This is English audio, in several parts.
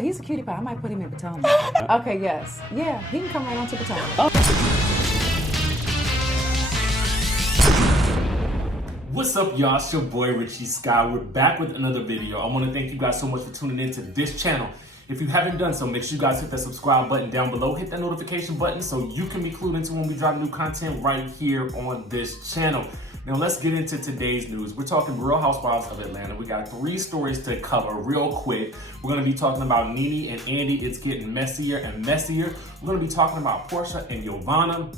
He's a cutie pie. I might put him in Potomac. Okay, yes. Yeah, he can come right on to Potomac. What's up, y'all? It's your boy Richie Sky. We're back with another video. I want to thank you guys so much for tuning in to this channel. If you haven't done so, make sure you guys hit that subscribe button down below. Hit that notification button so you can be clued into when we drop new content right here on this channel. Now let's get into today's news. We're talking Real Housewives of Atlanta. We got 3 stories to cover real quick. We're going to be talking about Nene and Andy. It's getting messier and messier. We're going to be talking about Porsha and Giovanna.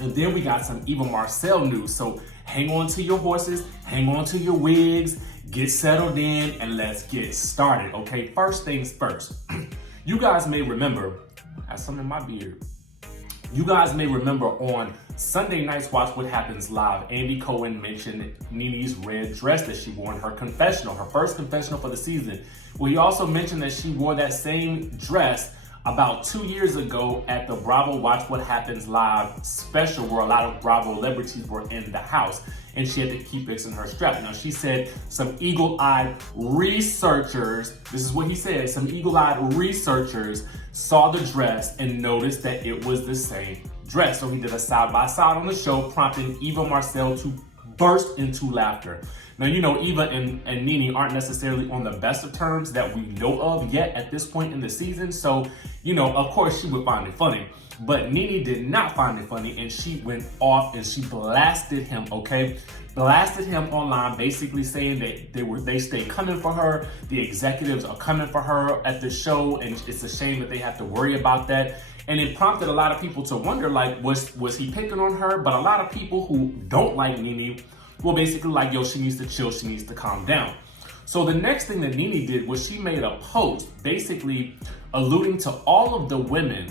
And then we got some Eva Marcel news. So hang on to your horses, hang on to your wigs, get settled in, and let's get started, okay? First things first. You guys may remember, I have something in my beard. You guys may remember on Sunday night's Watch What Happens Live, Andy Cohen mentioned Nene's red dress that she wore in her confessional, her first confessional for the season. Well, he also mentioned that she wore that same dress about 2 years ago at the Bravo Watch What Happens Live special, where a lot of Bravo celebrities were in the house, and she had to keep fixing her strap. Now, she said some eagle-eyed researchers, this is what he said, some eagle-eyed researchers saw the dress and noticed that it was the same dress. So he did a side-by-side on the show, prompting Eva Marcel to burst into laughter. Now, you know, Eva and Nene aren't necessarily on the best of terms that we know of yet at this point in the season. So, you know, of course she would find it funny. But Nene did not find it funny, and she went off and she blasted him, okay? Blasted him online, basically saying that they stay coming for her. The executives are coming for her at the show, and it's a shame that they have to worry about that. And it prompted a lot of people to wonder, like, was he picking on her? But a lot of people who don't like Nene were basically like, yo, she needs to chill, she needs to calm down. So the next thing that Nene did was she made a post basically alluding to all of the women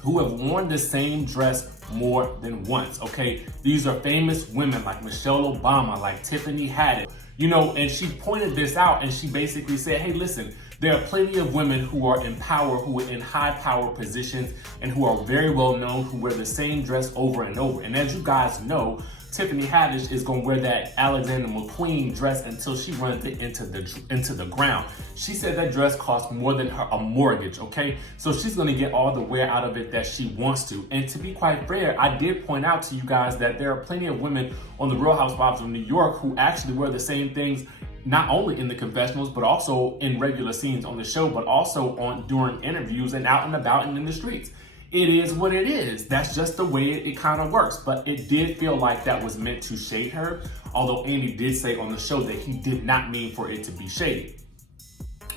who have worn the same dress more than once, okay? These are famous women like Michelle Obama, like Tiffany Haddish, you know, and she pointed this out and she basically said, hey, listen, there are plenty of women who are in power, who are in high power positions, and who are very well known, who wear the same dress over and over. And as you guys know, Tiffany Haddish is gonna wear that Alexander McQueen dress until she runs it into the ground. She said that dress costs more than a mortgage, okay? So she's gonna get all the wear out of it that she wants to. And to be quite fair, I did point out to you guys that there are plenty of women on the Real Housewives of New York who actually wear the same things, not only in the confessionals, but also in regular scenes on the show, but also during interviews and out and about and in the streets. It is what it is. That's just the way it kind of works. But it did feel like that was meant to shade her. Although Andy did say on the show that he did not mean for it to be shady.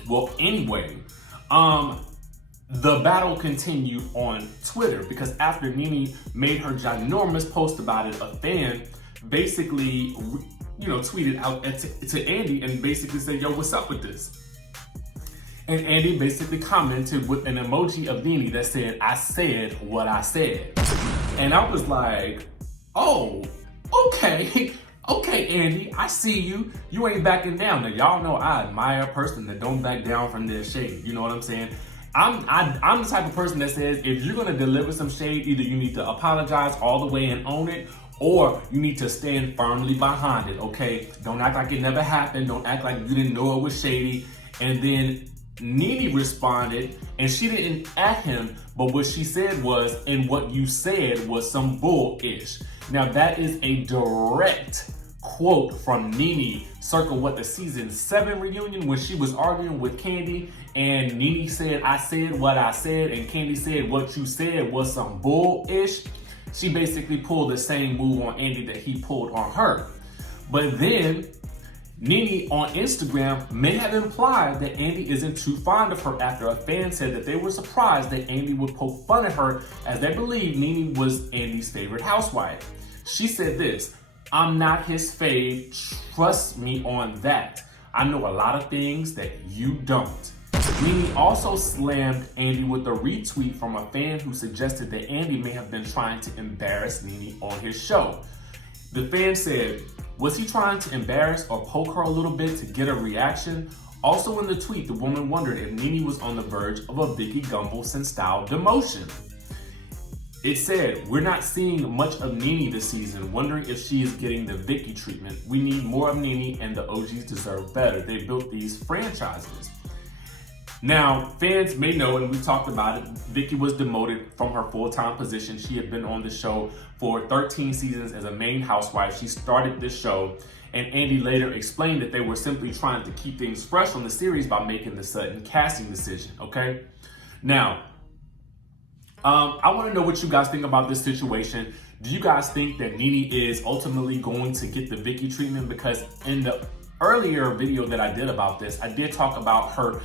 Well, anyway, the battle continued on Twitter because after Nene made her ginormous post about it, a fan basically, you know, tweeted out to Andy and basically said, yo, what's up with this? And Andy basically commented with an emoji of Nene that said, I said what I said. And I was like, oh, okay. Okay, Andy, I see you. You ain't backing down. Now, y'all know I admire a person that don't back down from their shade. You know what I'm saying? I'm the type of person that says, if you're gonna deliver some shade, either you need to apologize all the way and own it, or you need to stand firmly behind it, okay? Don't act like it never happened. Don't act like you didn't know it was shady. And then Nene responded, and she didn't at him, but what she said was, and what you said was some bull-ish. Now that is a direct quote from Nene, circa what, the season 7 reunion when she was arguing with Kandi, and Nene said, I said what I said, and Kandi said what you said was some bull-ish. She basically pulled the same move on Andy that he pulled on her. But then Nene on Instagram may have implied that Andy isn't too fond of her after a fan said that they were surprised that Andy would poke fun at her as they believed Nene was Andy's favorite housewife. She said this, I'm not his fave, trust me on that. I know a lot of things that you don't. Nene also slammed Andy with a retweet from a fan who suggested that Andy may have been trying to embarrass Nene on his show. The fan said, was he trying to embarrass or poke her a little bit to get a reaction? Also in the tweet, the woman wondered if Nene was on the verge of a Vicky Gunvalson style demotion. It said, we're not seeing much of Nene this season, wondering if she is getting the Vicky treatment. We need more of Nene and the OGs deserve better. They built these franchises. Now, fans may know, and we talked about it, Vicki was demoted from her full-time position. She had been on the show for 13 seasons as a main housewife. She started this show, and Andy later explained that they were simply trying to keep things fresh on the series by making the sudden casting decision, okay? Now, I want to know what you guys think about this situation. Do you guys think that Nene is ultimately going to get the Vicki treatment? Because in the earlier video that I did about this, I did talk about her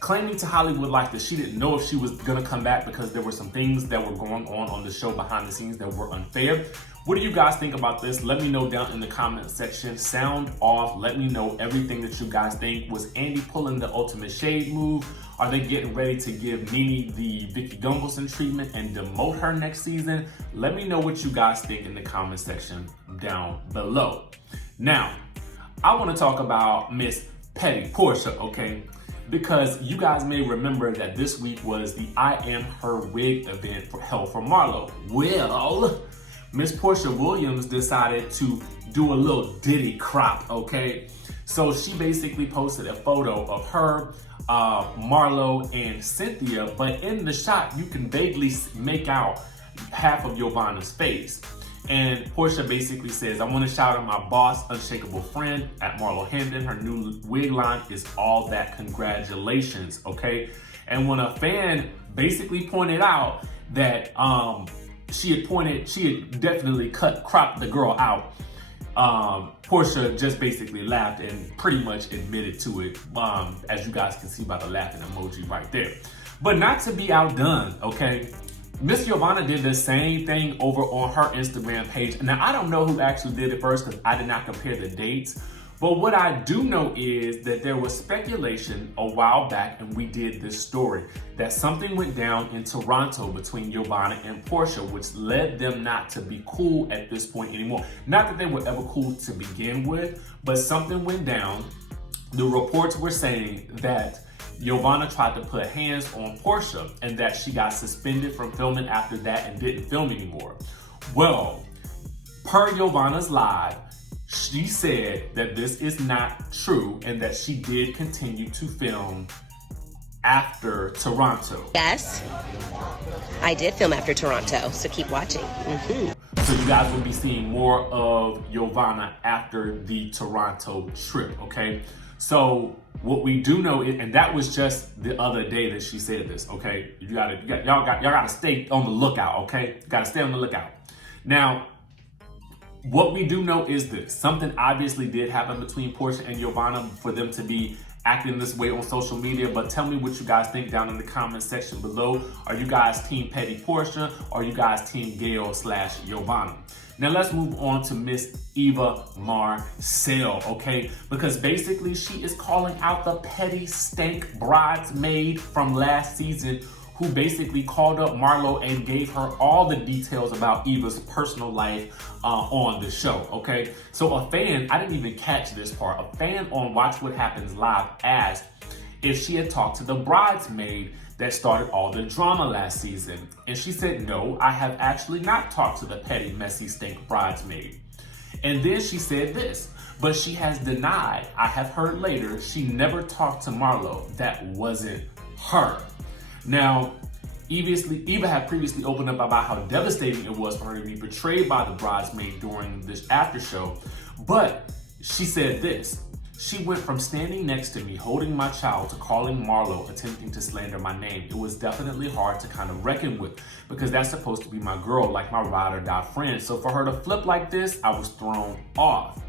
claiming to Hollywood like that she didn't know if she was gonna come back because there were some things that were going on the show behind the scenes that were unfair. What do you guys think about this? Let me know down in the comment section. Sound off. Let me know everything that you guys think. Was Andy pulling the ultimate shade move? Are they getting ready to give Nene the Vicki Gunvalson treatment and demote her next season? Let me know what you guys think in the comment section down below. Now, I want to talk about Miss Petty Porsha, okay? Because you guys may remember that this week was the I Am Her Wig event held for Marlo. Well, Miss Porsha Williams decided to do a little ditty crop, okay? So she basically posted a photo of her, Marlo, and Cynthia, but in the shot, you can vaguely make out half of Giovanna's face. And Porsha basically says, I want to shout out my boss, unshakable friend at Marlo Hampton. Her new wig line is all that. Congratulations, okay? And when a fan basically pointed out that she had definitely cropped the girl out, Porsha just basically laughed and pretty much admitted to it, as you guys can see by the laughing emoji right there. But not to be outdone, okay? Miss Giovanna did the same thing over on her Instagram page. Now, I don't know who actually did it first because I did not compare the dates. But what I do know is that there was speculation a while back, and we did this story, that something went down in Toronto between Giovanna and Porsha, which led them not to be cool at this point anymore. Not that they were ever cool to begin with, but something went down. The reports were saying that Giovanna tried to put hands on Porsha and that she got suspended from filming after that and didn't film anymore. Well, per Giovanna's live, she said that this is not true and that she did continue to film after Toronto. Yes, I did film after Toronto, so keep watching. So you guys will be seeing more of Giovanna after the Toronto trip, okay? So what we do know is, and that was just the other day that she said this, okay? Y'all gotta stay on the lookout, okay? You gotta stay on the lookout. Now, what we do know is this. Something obviously did happen between Porsha and Giovanna for them to be acting this way on social media, but tell me what you guys think down in the comment section below. Are you guys team Petty Porsha, or are you guys team Gayle/Giovanna? Now let's move on to Miss Eva Marcel, okay? Because basically she is calling out the petty stank bridesmaid from last season who basically called up Marlo and gave her all the details about Eva's personal life on the show, okay? So a fan, I didn't even catch this part, a fan on Watch What Happens Live asked if she had talked to the bridesmaid that started all the drama last season. And she said, no, I have actually not talked to the petty, messy, stink bridesmaid. And then she said this, but she has denied, I have heard later, she never talked to Marlo. That wasn't her. Now, Eva had previously opened up about how devastating it was for her to be betrayed by the bridesmaid during this after show, but she said this, she went from standing next to me holding my child to calling Marlo attempting to slander my name. It was definitely hard to kind of reckon with because that's supposed to be my girl, like my ride or die friend. So for her to flip like this, I was thrown off.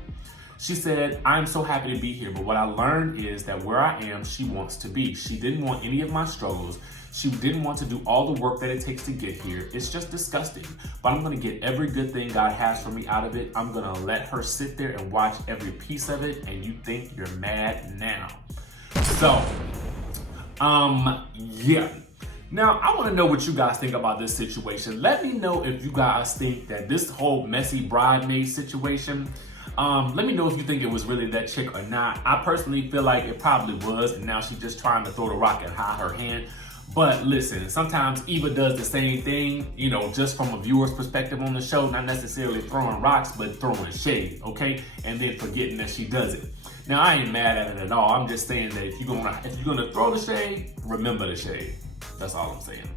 She said, I'm so happy to be here, but what I learned is that where I am, she wants to be. She didn't want any of my struggles. She didn't want to do all the work that it takes to get here. It's just disgusting. But I'm gonna get every good thing God has for me out of it. I'm gonna let her sit there and watch every piece of it, and you think you're mad now. So, yeah. Now, I wanna know what you guys think about this situation. Let me know if you guys think that this whole messy bridesmaid situation, let me know if you think it was really that chick or not. I personally feel like it probably was, and now she's just trying to throw the rock and hide her hand. But listen, sometimes Eva does the same thing, you know, just from a viewer's perspective on the show, not necessarily throwing rocks, but throwing shade, okay? And then forgetting that she does it. Now, I ain't mad at it at all. I'm just saying that if you're gonna throw the shade, remember the shade. That's all I'm saying.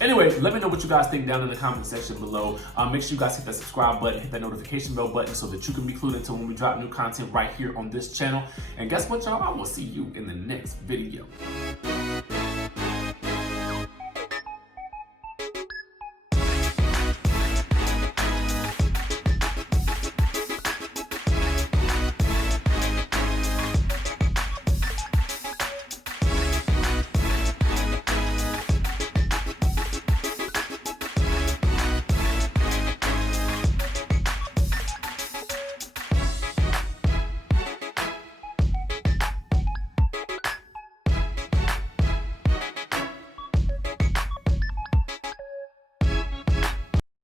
Anyway, let me know what you guys think down in the comment section below. Make sure you guys hit that subscribe button, hit that notification bell button so that you can be clued into when we drop new content right here on this channel. And guess what, y'all? I will see you in the next video.